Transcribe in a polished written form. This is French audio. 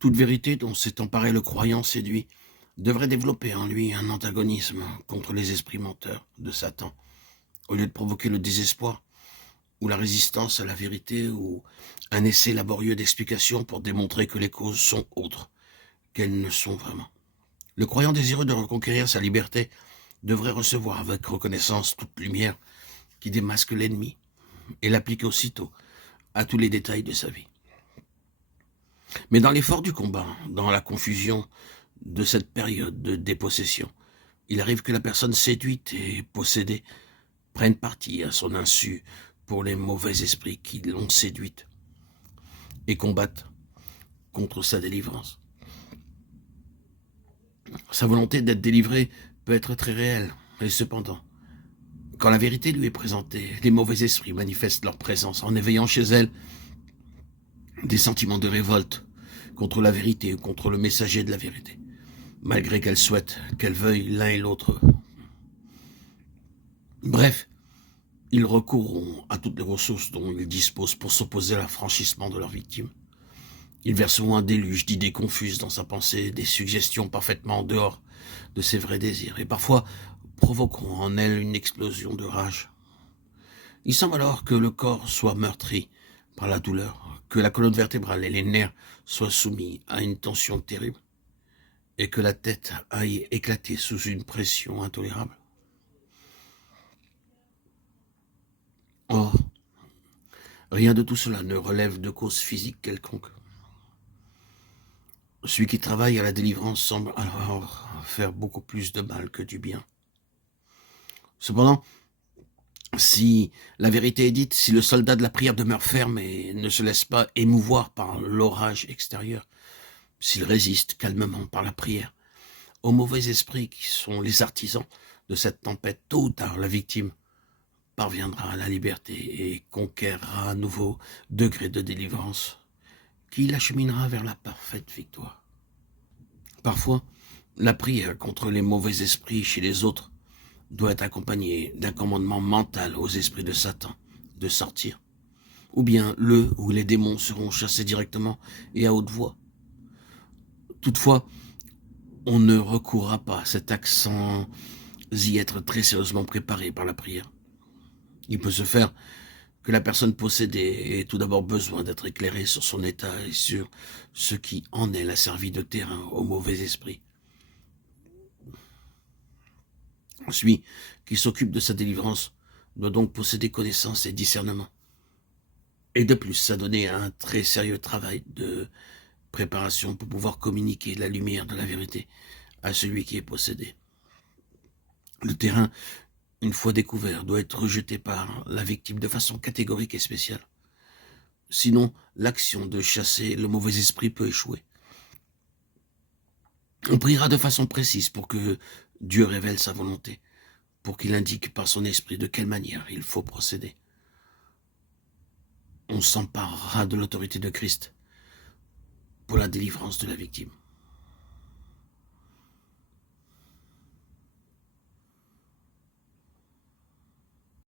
Toute vérité dont s'est emparé le croyant séduit devrait développer en lui un antagonisme contre les esprits menteurs de Satan, au lieu de provoquer le désespoir ou la résistance à la vérité ou un essai laborieux d'explication pour démontrer que les causes sont autres qu'elles ne sont vraiment. Le croyant désireux de reconquérir sa liberté devrait recevoir avec reconnaissance toute lumière qui démasque l'ennemi et l'applique aussitôt à tous les détails de sa vie. Mais dans l'effort du combat, dans la confusion de cette période de dépossession, il arrive que la personne séduite et possédée prenne parti à son insu pour les mauvais esprits qui l'ont séduite et combattent contre sa délivrance. Sa volonté d'être délivrée peut être très réelle, et cependant, quand la vérité lui est présentée, les mauvais esprits manifestent leur présence en éveillant chez elle des sentiments de révolte contre la vérité ou contre le messager de la vérité, malgré qu'elle souhaite, qu'elle veuille l'un et l'autre. Bref, ils recourront à toutes les ressources dont ils disposent pour s'opposer à l'affranchissement de leur victime. Ils verseront un déluge d'idées confuses dans sa pensée, des suggestions parfaitement en dehors de ses vrais désirs, et parfois provoqueront en elle une explosion de rage. Il semble alors que le corps soit meurtri par la douleur, que la colonne vertébrale et les nerfs soient soumis à une tension terrible, et que la tête aille éclater sous une pression intolérable. Or, rien de tout cela ne relève de cause physique quelconque. Celui qui travaille à la délivrance semble alors faire beaucoup plus de mal que du bien. Cependant, si la vérité est dite, si le soldat de la prière demeure ferme et ne se laisse pas émouvoir par l'orage extérieur, s'il résiste calmement par la prière aux mauvais esprits qui sont les artisans de cette tempête, tôt ou tard la victime parviendra à la liberté et conquérera un nouveau degré de délivrance qui l'acheminera vers la parfaite victoire. Parfois, la prière contre les mauvais esprits chez les autres doit être accompagnée d'un commandement mental aux esprits de Satan de sortir, ou bien le ou les démons seront chassés directement et à haute voix. Toutefois, on ne recourra pas à cet acte sans y être très sérieusement préparé par la prière. Il peut se faire que la personne possédée ait tout d'abord besoin d'être éclairée sur son état et sur ce qui en elle a servi de terrain aux mauvais esprits. Celui qui s'occupe de sa délivrance doit donc posséder connaissance et discernement, et de plus s'adonner à un très sérieux travail de préparation pour pouvoir communiquer la lumière de la vérité à celui qui est possédé. Le terrain, une fois découvert, doit être rejeté par la victime de façon catégorique et spéciale. Sinon, l'action de chasser le mauvais esprit peut échouer. On priera de façon précise pour que Dieu révèle sa volonté, pour qu'il indique par son esprit de quelle manière il faut procéder. On s'emparera de l'autorité de Christ pour la délivrance de la victime.